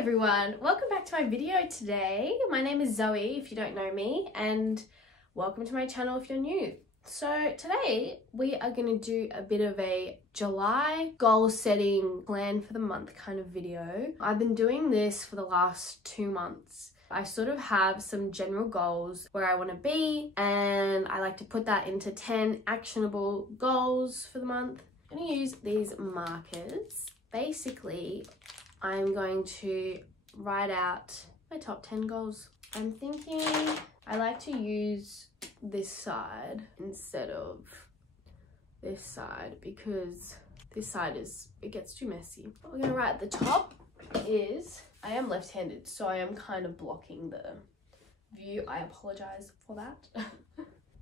everyone, welcome back to my video today. My name is Zoe if you don't know me, and welcome to my channel if you're new. So today we are going to do a bit of a July goal setting plan for the month kind of video. I've been doing this for the last 2 months. I sort of have some general goals where I want to be, and I like to put that into 10 actionable goals for the month. I'm going to use these markers. Basically, I'm going to write out my top 10 goals. I'm thinking I like to use this side instead of this side because this side it gets too messy. What we're going to write at the top is, I am left-handed, so I am kind of blocking the view. I apologize for that.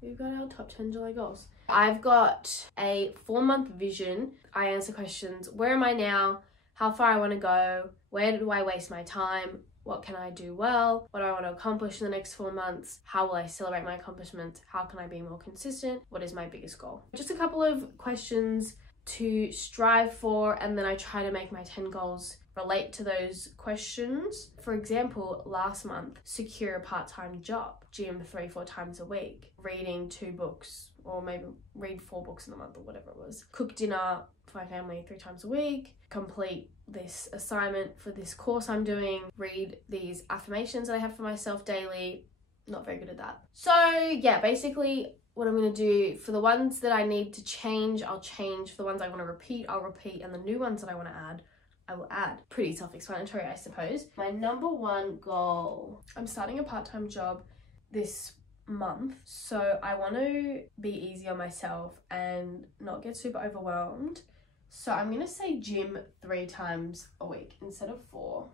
We've got our top 10 July goals. I've got a 4-month vision. I answer questions. Where am I now? How far I want to go? Where do I waste my time? What can I do well? What do I want to accomplish in the next 4 months? How will I celebrate my accomplishments? How can I be more consistent? What is my biggest goal? Just a couple of questions to strive for, and then I try to make my 10 goals relate to those questions. For example, last month, secure a part-time job, gym 3-4 times a week, reading 2 books, or maybe read 4 books in the month or whatever it was, cook dinner for my family 3 times a week, complete this assignment for this course I'm doing, read these affirmations that I have for myself daily. Not very good at that. So yeah, basically what I'm going to do, for the ones that I need to change, I'll change. For the ones I want to repeat, I'll repeat. And the new ones that I want to add, I will add. Pretty self-explanatory, I suppose. My number 1 goal, I'm starting a part-time job this month, so I want to be easy on myself and not get super overwhelmed. So I'm going to say gym 3 times a week instead of 4.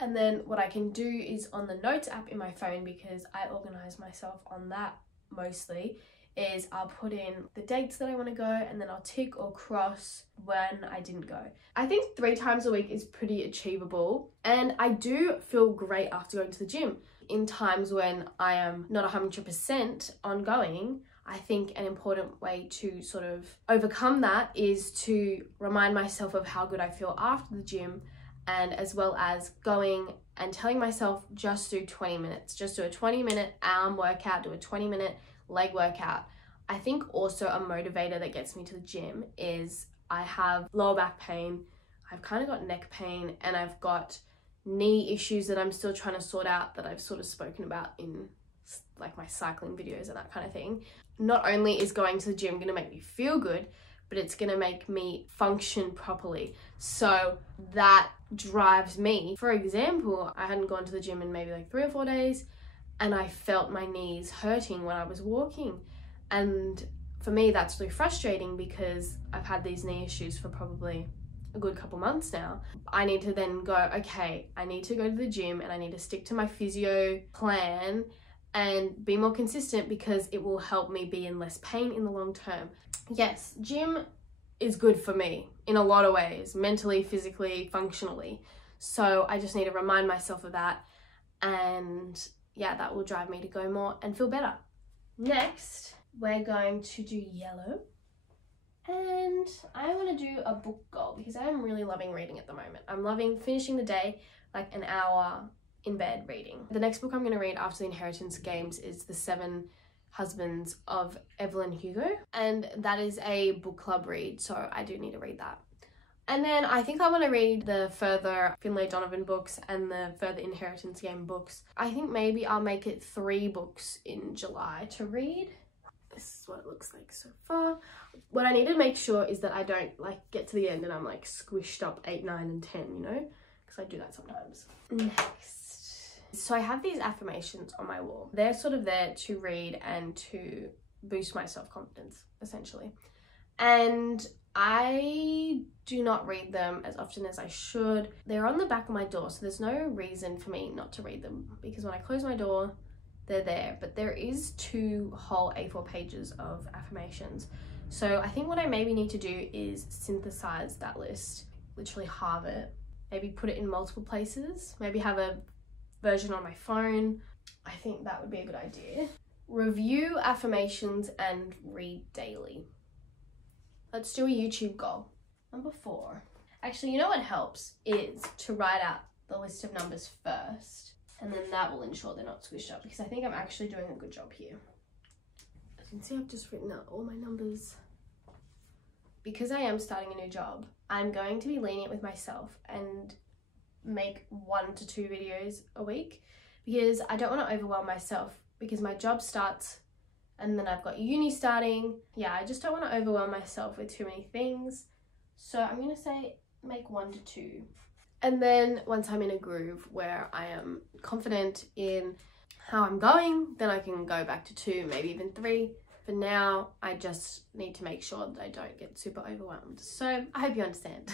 And then what I can do is on the notes app in my phone, because I organize myself on that mostly, is I'll put in the dates that I want to go, and then I'll tick or cross when I didn't go. I think 3 times a week is pretty achievable, and I do feel great after going to the gym. In times when I am not 100% on going, I think an important way to sort of overcome that is to remind myself of how good I feel after the gym, and as well as going and telling myself just do 20 minutes, just do a 20-minute arm workout, do a 20-minute leg workout. I think also a motivator that gets me to the gym is I have lower back pain, I've kind of got neck pain, and I've got knee issues that I'm still trying to sort out, that I've sort of spoken about in like my cycling videos and that kind of thing. Not only is going to the gym going to make me feel good, but it's going to make me function properly. So that drives me. For example, I hadn't gone to the gym in maybe like 3 or 4 days, and I felt my knees hurting when I was walking. And for me, that's really frustrating because I've had these knee issues for probably a good couple months now. I need to then go, okay, I need to go to the gym and I need to stick to my physio plan and be more consistent, because it will help me be in less pain in the long term. Yes, gym is good for me in a lot of ways, mentally, physically, functionally. So I just need to remind myself of that, and yeah, that will drive me to go more and feel better. Next, we're going to do yellow. And I want to do a book goal because I am really loving reading at the moment. I'm loving finishing the day, like an hour in bed reading. The next book I'm going to read after the Inheritance Games is The 7 Husbands of Evelyn Hugo, and that is a book club read, so I do need to read that. And then I think I want to read the further Finlay Donovan books and the further Inheritance Game books. I think maybe I'll make it 3 books in July to read. This is what it looks like so far. What I need to make sure is that I don't like get to the end and I'm like squished up 8, 9 and 10, you know, because I do that sometimes. Next, so I have these affirmations on my wall. They're sort of there to read and to boost my self-confidence, essentially. And I do not read them as often as I should. They're on the back of my door, so there's no reason for me not to read them, because when I close my door, they're there. But there is 2 whole A4 pages of affirmations. So I think what I maybe need to do is synthesize that list, literally halve it, maybe put it in multiple places, maybe have a version on my phone. I think that would be a good idea. Review affirmations and read daily. Let's do a YouTube goal. Number 4. Actually, you know what helps is to write out the list of numbers first, and then that will ensure they're not squished up, because I think I'm actually doing a good job here. As you can see, I've just written out all my numbers. Because I am starting a new job, I'm going to be lenient with myself and make 1 to 2 videos a week, because I don't want to overwhelm myself, because my job starts and then I've got uni starting. Yeah, I just don't want to overwhelm myself with too many things. So I'm going to say make 1 to 2. And then once I'm in a groove where I am confident in how I'm going, then I can go back to 2, maybe even 3. For now, I just need to make sure that I don't get super overwhelmed. So I hope you understand.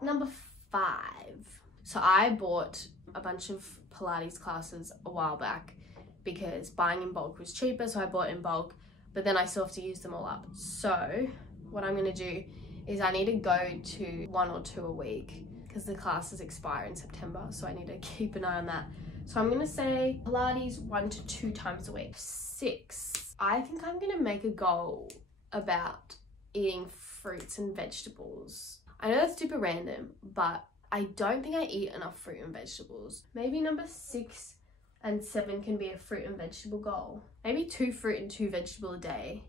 Number 5. So I bought a bunch of Pilates classes a while back because buying in bulk was cheaper, so I bought in bulk, but then I still have to use them all up. So what I'm gonna do is I need to go to 1 or 2 a week because the classes expire in September, so I need to keep an eye on that. So I'm gonna say Pilates 1 to 2 times a week. 6. I think I'm gonna make a goal about eating fruits and vegetables. I know that's super random, but I don't think I eat enough fruit and vegetables. Maybe number 6 and 7 can be a fruit and vegetable goal. Maybe 2 fruit and 2 vegetable a day,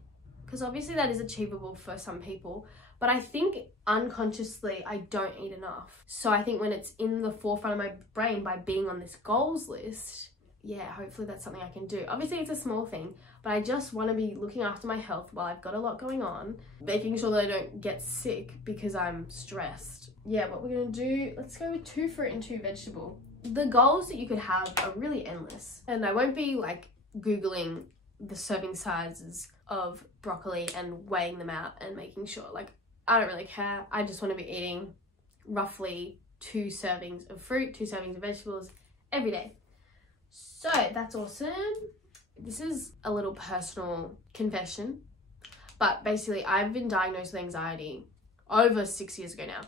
because obviously that is achievable for some people, but I think unconsciously I don't eat enough. So I think when it's in the forefront of my brain by being on this goals list, yeah, hopefully that's something I can do. Obviously it's a small thing, but I just want to be looking after my health while I've got a lot going on, making sure that I don't get sick because I'm stressed. Yeah, what we're gonna do, let's go with 2 fruit and 2 vegetable. The goals that you could have are really endless, and I won't be like Googling the serving sizes of broccoli and weighing them out and making sure, like, I don't really care. I just want to be eating roughly 2 servings of fruit, 2 servings of vegetables every day. So that's awesome. This is a little personal confession, but basically I've been diagnosed with anxiety over 6 years ago now.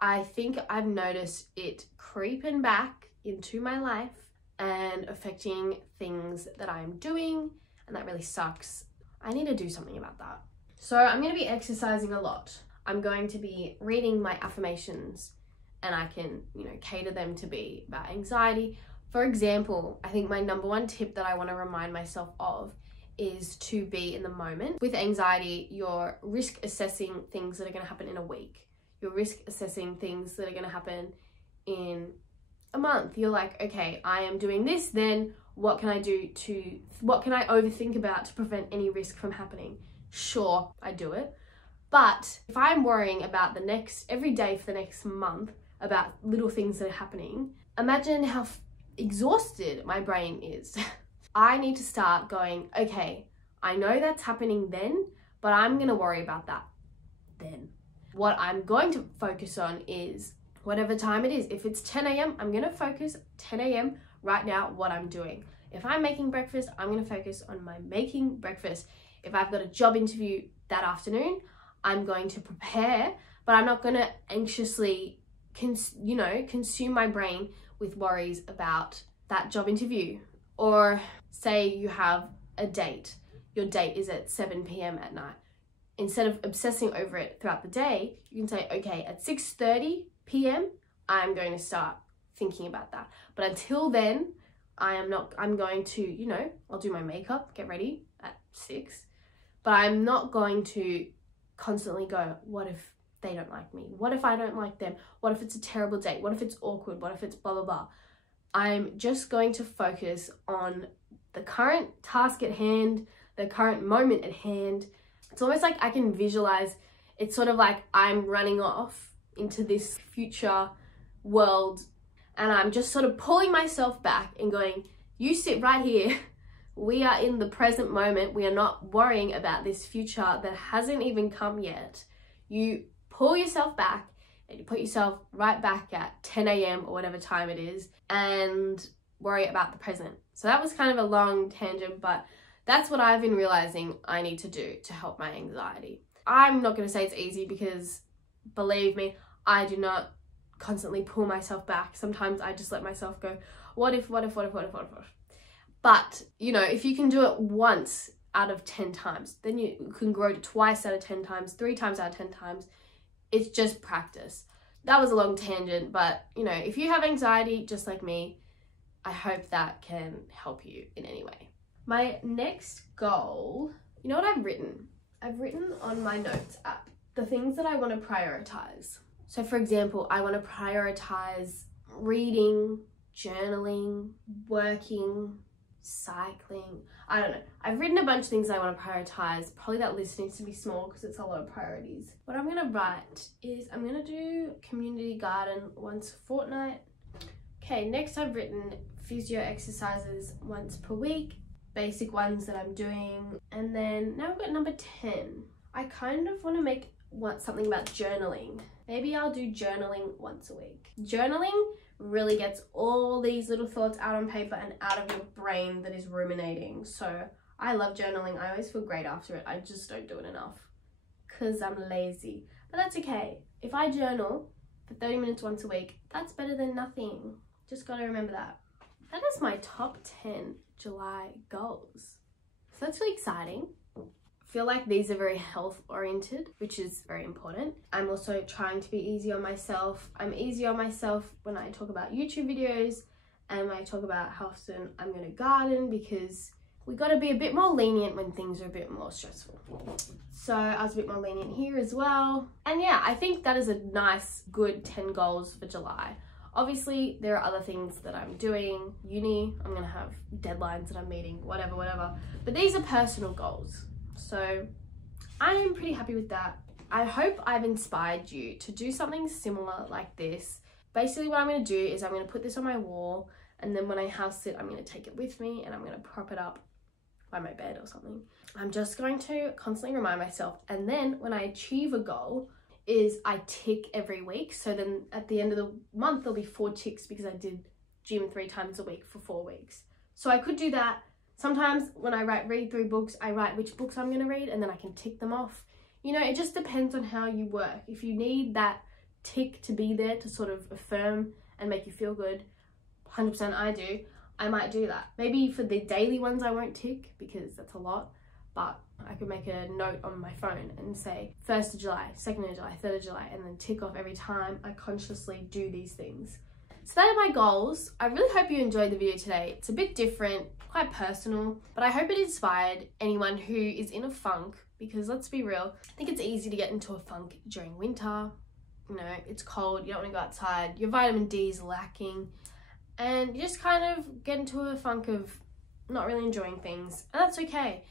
I think I've noticed it creeping back into my life and affecting things that I'm doing, and that really sucks. I need to do something about that. So I'm going to be exercising a lot. I'm going to be reading my affirmations, and I can, cater them to be about anxiety. For example, I think my number 1 tip that I want to remind myself of is to be in the moment. With anxiety, you're risk assessing things that are going to happen in a week. You're risk assessing things that are going to happen in a month. You're like, okay, I am doing this, then what can I overthink about to prevent any risk from happening? Sure, I do it. But if I'm worrying about every day for the next month about little things that are happening, imagine how exhausted my brain is. I need to start going, okay, I know that's happening then, but I'm going to worry about that then. What I'm going to focus on is whatever time it is. If it's 10 a.m, I'm going to focus 10 a.m. right now what I'm doing. If I'm making breakfast, I'm going to focus on my making breakfast. If I've got a job interview that afternoon, I'm going to prepare, but I'm not going to anxiously consume my brain with worries about that job interview. Or say you have a date, your date is at 7 p.m. at night. Instead of obsessing over it throughout the day, you can say, okay, at 6:30 p.m, I'm going to start thinking about that. But until then, I'm going to, I'll do my makeup, get ready at 6, but I'm not going to constantly go, what if they don't like me? What if I don't like them? What if it's a terrible date? What if it's awkward? What if it's blah, blah, blah? I'm just going to focus on the current task at hand, the current moment at hand. It's almost like I can visualize, it's sort of like I'm running off into this future world, and I'm just sort of pulling myself back and going, you sit right here. We are in the present moment. We are not worrying about this future that hasn't even come yet. You pull yourself back and you put yourself right back at 10 a.m. or whatever time it is and worry about the present. So that was kind of a long tangent, but that's what I've been realizing I need to do to help my anxiety. I'm not going to say it's easy because, believe me, I do not constantly pull myself back. Sometimes I just let myself go, what if? But, if you can do it once out of 10 times, then you can grow to twice out of 10 times, 3 times out of 10 times. It's just practice. that was a long tangent, but you know, if you have anxiety just like me, I hope that can help you in any way. My next goal, you know what I've written? I've written on my notes app the things that I want to prioritize. So for example, I want to prioritize reading, journaling, working, cycling. I don't know. I've written a bunch of things I want to prioritize. Probably that list needs to be small because it's a lot of priorities. What I'm going to write is I'm going to do community garden once a fortnight. Okay, next I've written physio exercises once per week, basic ones that I'm doing. And then now I've got number 10. I kind of want to make something about journaling. Maybe I'll do journaling once a week. Journaling really gets all these little thoughts out on paper and out of your brain that is ruminating. So I love journaling. I always feel great after it. I just don't do it enough because I'm lazy. But that's okay. If I journal for 30 minutes once a week, that's better than nothing. Just gotta remember that. That is my top 10 July goals. So that's really exciting. I feel like these are very health oriented, which is very important. I'm also trying to be easy on myself. I'm easy on myself when I talk about YouTube videos and when I talk about how often I'm going to garden, because we got to be a bit more lenient when things are a bit more stressful. So I was a bit more lenient here as well. And yeah, I think that is a nice, good 10 goals for July. Obviously, there are other things that I'm doing. Uni, I'm going to have deadlines that I'm meeting, whatever. But these are personal goals. So I am pretty happy with that. I hope I've inspired you to do something similar like this. Basically what I'm going to do is I'm going to put this on my wall, and then when I house sit, I'm going to take it with me and I'm going to prop it up by my bed or something. I'm just going to constantly remind myself, and then when I achieve a goal is I tick every week. So then at the end of the month there'll be 4 ticks because I did gym 3 times a week for 4 weeks. So I could do that. Sometimes when I read through books, I write which books I'm going to read and then I can tick them off. You know, it just depends on how you work. If you need that tick to be there to sort of affirm and make you feel good, 100% I do, I might do that. Maybe for the daily ones I won't tick because that's a lot, but I could make a note on my phone and say 1st of July, 2nd of July, 3rd of July, and then tick off every time I consciously do these things. So that are my goals. I really hope you enjoyed the video today. It's a bit different, quite personal, but I hope it inspired anyone who is in a funk, because let's be real, I think it's easy to get into a funk during winter. You know, it's cold, you don't want to go outside, your vitamin D is lacking, and you just kind of get into a funk of not really enjoying things, and that's okay.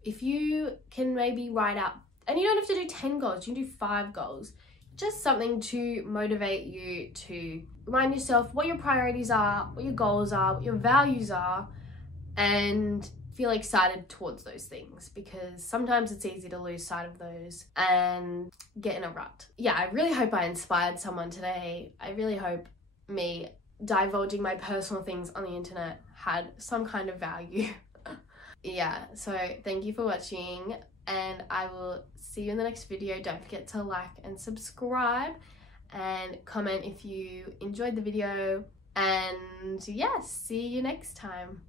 If you can maybe write out, and you don't have to do 10 goals, you can do 5 goals, just something to motivate you to remind yourself what your priorities are, what your goals are, what your values are, and feel excited towards those things, because sometimes it's easy to lose sight of those and get in a rut. Yeah, I really hope I inspired someone today. I really hope me divulging my personal things on the internet had some kind of value. Yeah, so thank you for watching, and I will see you in the next video. Don't forget to like and subscribe and comment if you enjoyed the video, and yeah, see you next time.